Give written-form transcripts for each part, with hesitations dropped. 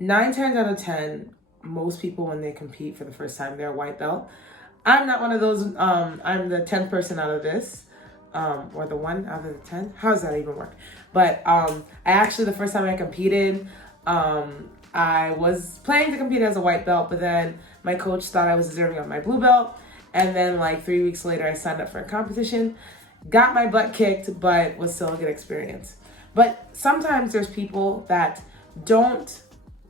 9 times out of 10, most people when they compete for the first time, they're a white belt. I'm not one of those. I'm the 10th person out of this, or the 1 out of the 10. How does that even work? But I actually, the first time I competed, I was planning to compete as a white belt, but then my coach thought I was deserving of my blue belt. And then like 3 weeks later, I signed up for a competition, got my butt kicked, but was still a good experience. But sometimes there's people that don't,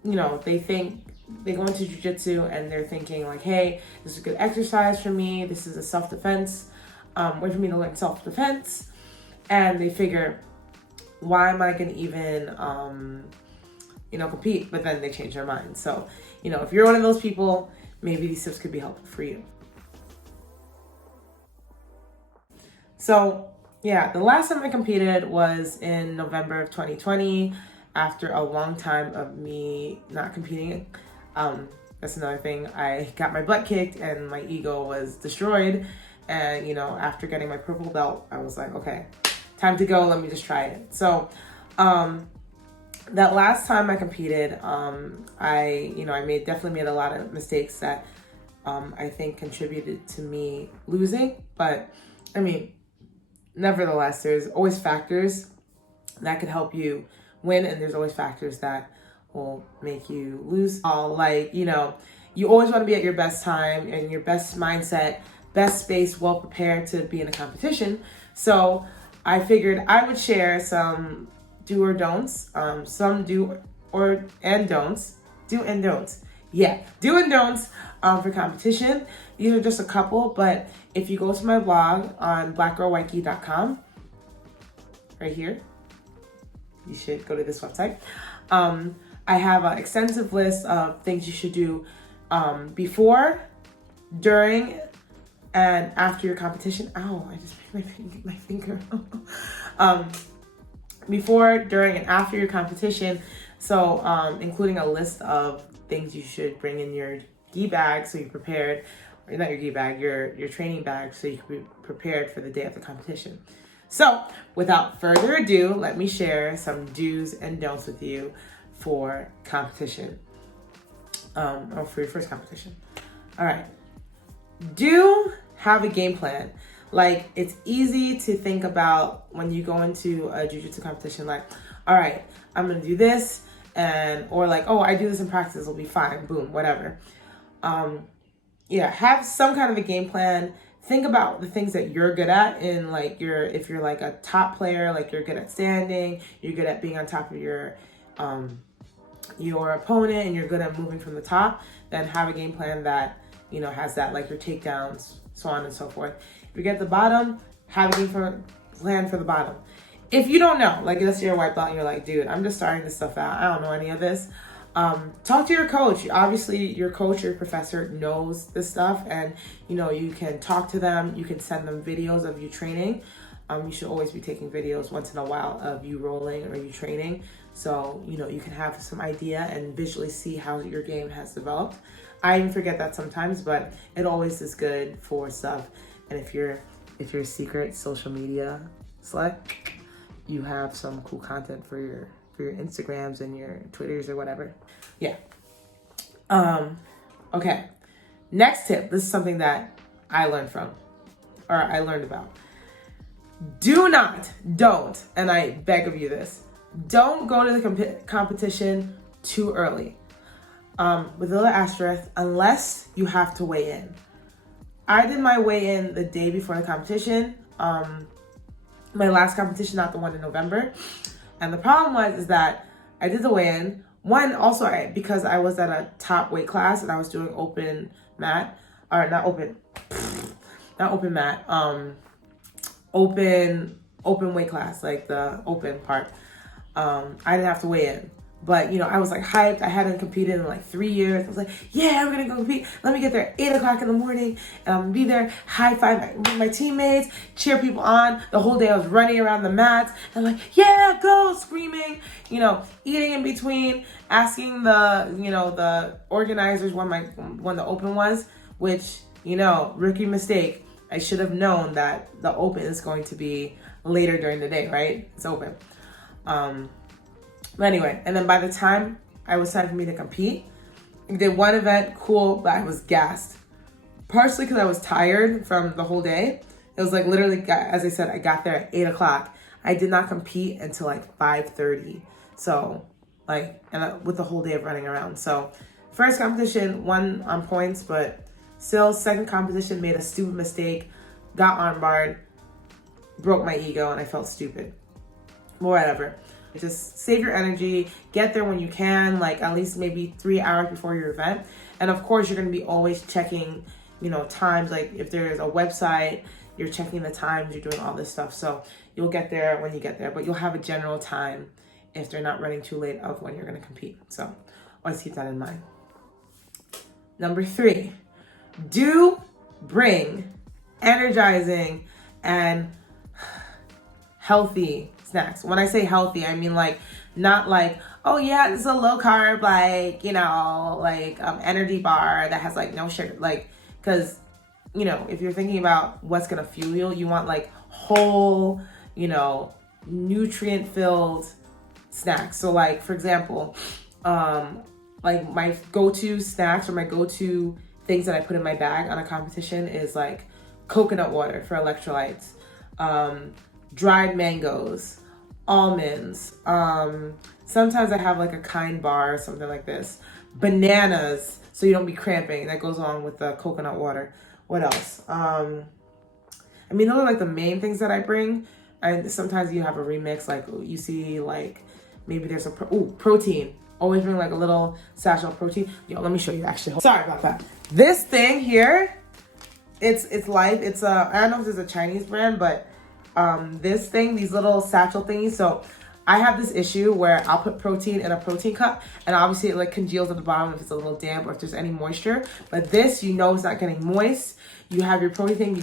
they think they go into jiu-jitsu and they're thinking like, hey, this is a good exercise for me. This is a self-defense, way for me to learn self-defense. And they figure, why am I going to even, compete? But then they change their mind. So, if you're one of those people, maybe these tips could be helpful for you. So yeah, the last time I competed was in November of 2020 after a long time of me not competing. That's another thing. I got my butt kicked and my ego was destroyed. And, after getting my purple belt, I was like, okay, time to go. Let me just try it. So, that last time I competed, I definitely made a lot of mistakes that, I think contributed to me losing. But nevertheless, there's always factors that could help you win, and there's always factors that will make you lose. You always want to be at your best time and your best mindset, best space, well prepared to be in a competition. So I figured I would share some do or don'ts, some do and don'ts. Yeah, do and don'ts for competition. These are just a couple, but if you go to my blog on blackgirlwhitegi.com, right here, you should go to this website. I have an extensive list of things you should do before, during, and after your competition. Ow, I just break my finger. Before, during, and after your competition. So including a list of things you should bring in your gi bag so you're prepared, or not your gi bag, your training bag, so you can be prepared for the day of the competition. So without further ado, let me share some do's and don'ts with you for competition, or for your first competition. All right. Do have a game plan. Like, it's easy to think about when you go into a jiu-jitsu competition, like, all right, I'm going to do this, or like, oh, I do this in practice, it'll be fine, boom, whatever. Have some kind of a game plan. Think about the things that you're good at in like if you're like a top player, like you're good at standing, you're good at being on top of your opponent, and you're good at moving from the top, then have a game plan that, has that, like your takedowns, so on and so forth. If you get the bottom, have a game plan for the bottom. If you don't know, like let's say you're a white belt and you're like, dude, I'm just starting this stuff out, I don't know any of this. Talk to your coach. Obviously, your coach, your professor knows this stuff, and you can talk to them. You can send them videos of you training. You should always be taking videos once in a while of you rolling or you training, so you can have some idea and visually see how your game has developed. I even forget that sometimes, but it always is good for stuff. And if you're a secret social media slut, you have some cool content for your Instagrams and your Twitters or whatever. Yeah. Okay. Next tip. This is something that I learned about. Don't, and I beg of you this, don't go to the competition too early. With a little asterisk, unless you have to weigh in. I did my weigh-in the day before the competition. My last competition, not the one in November. And the problem is that I did the weigh-in. One, also because I was at a top weight class and I was doing open mat, or not open mat, open weight class, like the open part. I didn't have to weigh in. But, I was like hyped. I hadn't competed in like 3 years. I was like, yeah, we're going to go compete. Let me get there at 8 o'clock in the morning. And I'm going to be there, high five my teammates, cheer people on. The whole day I was running around the mats and like, yeah, go, screaming, eating in between, asking the organizers when the open was, which, rookie mistake. I should have known that the open is going to be later during the day, right? It's open. But anyway, and then by the time it was time for me to compete. I did one event, cool, but I was gassed. Partially because I was tired from the whole day. It was like literally, as I said, I got there at 8 o'clock. I did not compete until like 5:30. So like, and with the whole day of running around. So first competition, won on points, but still second competition, made a stupid mistake, got armbarred, broke my ego, and I felt stupid. Whatever. Just save your energy, get there when you can, like at least maybe 3 hours before your event. And of course, you're gonna be always checking, times, like if there is a website, you're checking the times, you're doing all this stuff. So you'll get there when you get there, but you'll have a general time if they're not running too late of when you're gonna compete. So always keep that in mind. Number 3, do bring energizing and healthy snacks. When I say healthy, I mean like not like, oh yeah, this is a low carb, like, energy bar that has like no sugar, like, because if you're thinking about what's gonna fuel you, you want like whole, nutrient filled snacks. So like, for example, like my go-to snacks or my go-to things that I put in my bag on a competition is like coconut water for electrolytes, dried mangoes, almonds. Sometimes I have like a Kind bar or something like this. Bananas, so you don't be cramping. That goes along with the coconut water. What else? Those are like the main things that I bring. And sometimes you have a remix, like you see like maybe there's a protein. Always bring like a little satchel of protein. Yo, let me show you actually. Sorry about that. This thing here, it's life. It's I don't know if this is a Chinese brand, but this thing, these little satchel thingies. So I have this issue where I'll put protein in a protein cup, and obviously it like congeals at the bottom if it's a little damp or if there's any moisture. But this, it's not getting moist. You have your protein thing.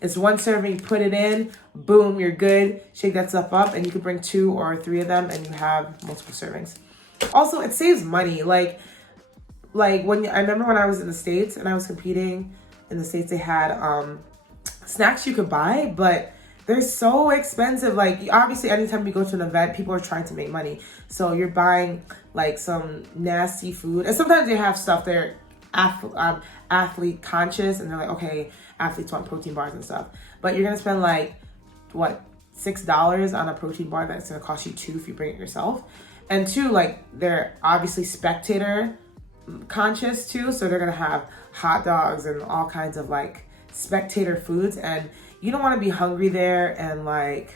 It's one serving. You put it in. Boom, you're good. Shake that stuff up, and you can bring 2 or 3 of them, and you have multiple servings. Also, it saves money. Like I remember when I was in the States and I was competing in the States, they had snacks you could buy, but they're so expensive. Like obviously anytime you go to an event, people are trying to make money. So you're buying like some nasty food. And sometimes they have stuff they're athlete conscious and they're like, okay, athletes want protein bars and stuff. But you're gonna spend like $6 on a protein bar that's gonna cost you $2 if you bring it yourself. And 2, like they're obviously spectator conscious too. So they're gonna have hot dogs and all kinds of like spectator foods, and you don't want to be hungry there and like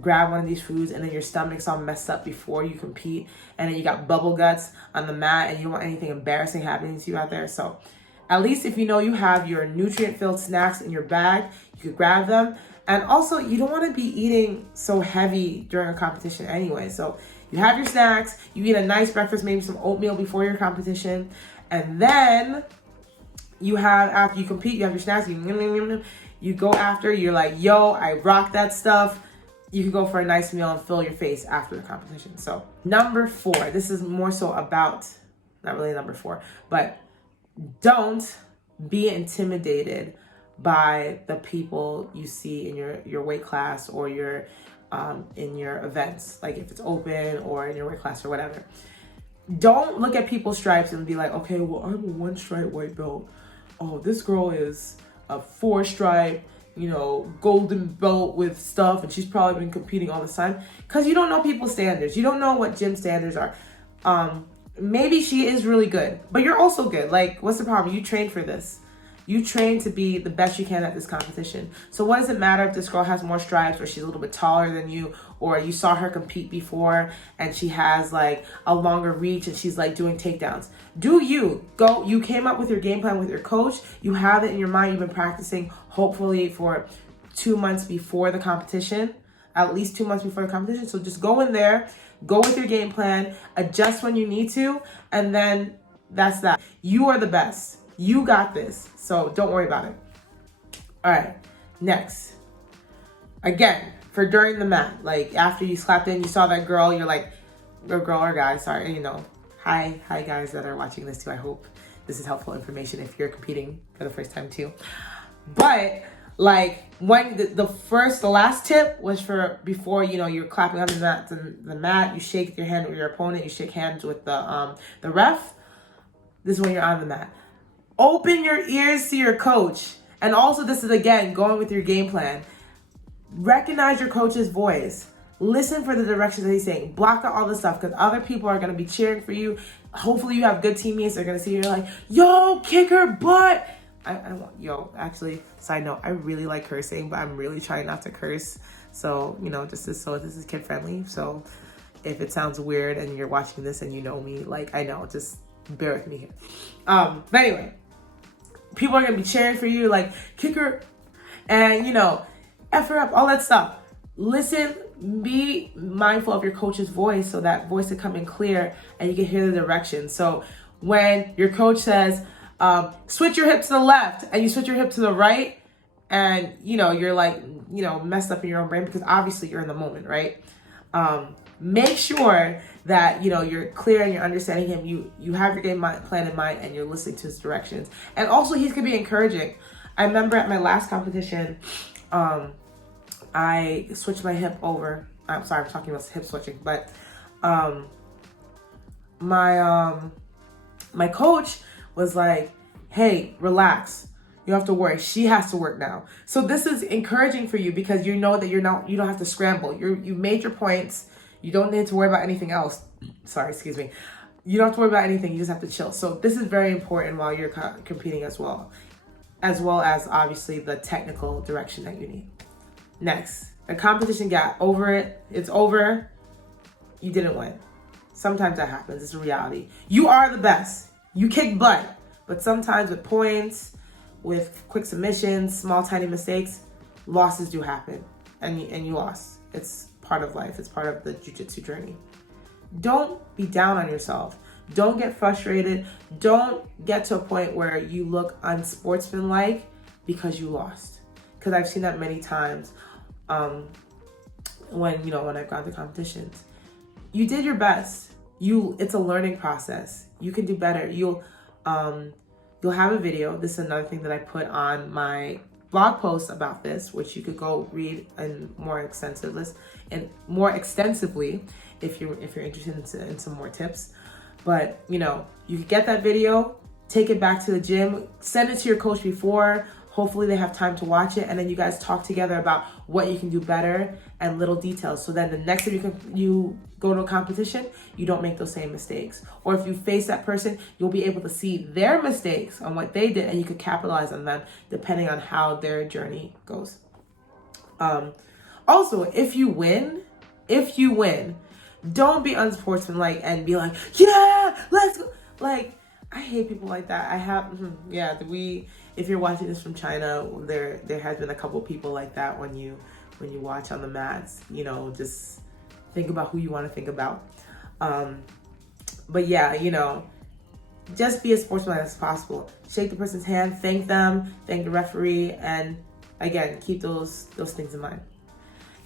grab one of these foods and then your stomach's all messed up before you compete, and then you got bubble guts on the mat and you don't want anything embarrassing happening to you out there. So at least if you have your nutrient filled snacks in your bag, you could grab them. And also you don't want to be eating so heavy during a competition anyway. So you have your snacks, you eat a nice breakfast, maybe some oatmeal before your competition, and then after you compete, you have your snacks, you go after, you're like, yo, I rock that stuff. You can go for a nice meal and fill your face after the competition. So number 4, this is more so about, not really number 4, but don't be intimidated by the people you see in your weight class or in your events, like if it's open or in your weight class or whatever. Don't look at people's stripes and be like, okay, well, I'm a 1-stripe white belt. Oh, this girl is a 4-stripe, golden belt with stuff, and she's probably been competing all this time. Because you don't know people's standards. You don't know what gym standards are. Maybe she is really good, but you're also good. Like, what's the problem? You trained for this. You train to be the best you can at this competition. So what does it matter if this girl has more stripes or she's a little bit taller than you, or you saw her compete before and she has like a longer reach and she's like doing takedowns? Do you go? You came up with your game plan with your coach. You have it in your mind. You've been practicing hopefully for 2 months before the competition, at least 2 months before the competition. So just go in there, go with your game plan, adjust when you need to, and then that's that. You are the best. You got this. So don't worry about it. All right, next. Again, for during the mat, like after you slapped in, you saw that girl, you're like, or girl or guy, sorry, hi guys that are watching this too. I hope this is helpful information if you're competing for the first time too. But Like when the last tip was for before, you know, you're clapping on the mat, you shake your hand with your opponent, you shake hands with the ref. This is when you're on the mat. Open your ears to your coach. And also, this is again going with your game plan. Recognize your coach's voice. Listen for the directions that he's saying. Block out all the stuff because other people are going to be cheering for you. Hopefully you have good teammates. They're going to see you like, yo, kick her butt. Actually, side note, I really like cursing, but I'm really trying not to curse. So, you know, this is kid friendly. So if it sounds weird and you're watching this and you know me, like, I know, just bear with me here. But anyway, people are going to be cheering for you, like, kick her and, you know, F her up, all that stuff. Listen, be mindful of your coach's voice so that voice will come in clear and you can hear the direction. So when your coach says, switch your hip to the left and you switch your hip to the right and, you know, you're like, you know, messed up in your own brain because obviously you're in the moment, right? Make sure that, you know, you're clear and you're understanding him. You have your game plan in mind and you're listening to his directions. And also he's going to be encouraging. I remember at my last competition, I switched my hip over. I'm sorry, I'm talking about hip switching, but my coach was like, hey, relax. You don't have to worry. She has to work now. So this is encouraging for you because you know that you don't have to scramble. You made your points. You don't need to worry about anything else. Sorry, excuse me. You don't have to worry about anything. You just have to chill. So this is very important while you're competing as well as obviously the technical direction that you need. Next, the competition got over it. It's over. You didn't win. Sometimes that happens. It's a reality. You are the best. You kick butt. But sometimes with points, with quick submissions, small, tiny mistakes, losses do happen. And you lost. It's part of life. It's part of the jiu-jitsu journey. Don't be down on yourself. Don't get frustrated. Don't get to a point where you look unsportsmanlike because you lost. Because I've seen that many times when I've gone to competitions. You did your best. It's a learning process. You can do better. You'll have a video. This is another thing that I put on my blog post about this, which you could go read in more extensively if you're interested in some more tips. But you could get that video, take it back to the gym, send it to your coach before. Hopefully they have time to watch it, and then you guys talk together about what you can do better and little details. So then the next time you go to a competition, you don't make those same mistakes. Or if you face that person, you'll be able to see their mistakes on what they did, and you could capitalize on them depending on how their journey goes. Also, if you win, don't be unsportsmanlike and be like, yeah, let's go. Like, I hate people like that. If you're watching this from China, there has been a couple people like that when you watch on the mats. Just think about who you want to think about. But yeah, just be as sportsmanlike as possible. Shake the person's hand, thank them, thank the referee, and again, keep those things in mind.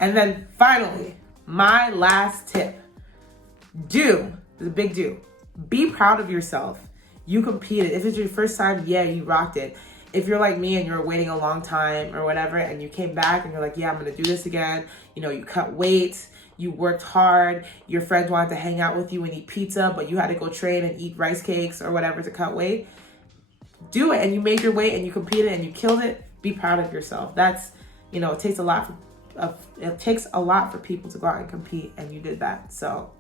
And then finally, my last tip. There's a big do. Be proud of yourself. You competed. If it's your first time, yeah, you rocked it. If you're like me and you're waiting a long time or whatever, and you came back and you're like, yeah, I'm going to do this again. You cut weight, you worked hard, your friends wanted to hang out with you and eat pizza, but you had to go train and eat rice cakes or whatever to cut weight. Do it. And you made your weight and you competed and you killed it. Be proud of yourself. That's, it takes a lot for people to go out and compete, and you did that. So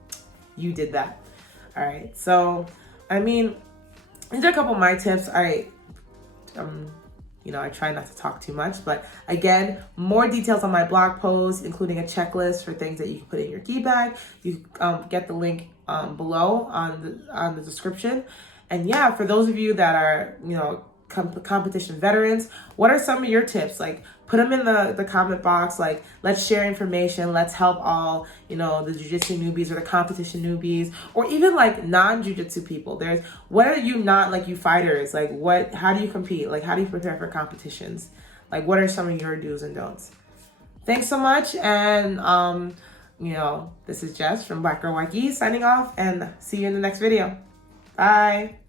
you did that. All right. So, these are a couple of my tips. All right. I try not to talk too much, but again, more details on my blog post, including a checklist for things that you can put in your gi bag. You get the link below on the description. And yeah, for those of you that are, competition veterans, what are some of your tips? Like, put them in the comment box. Like, let's share information. Let's help all, the jiu-jitsu newbies or the competition newbies, or even like non-jiu-jitsu people. What are you not like you fighters? Like, how do you compete? Like, how do you prepare for competitions? Like, what are some of your do's and don'ts? Thanks so much. And, this is Jess from Black Girl White Gi signing off, and see you in the next video. Bye.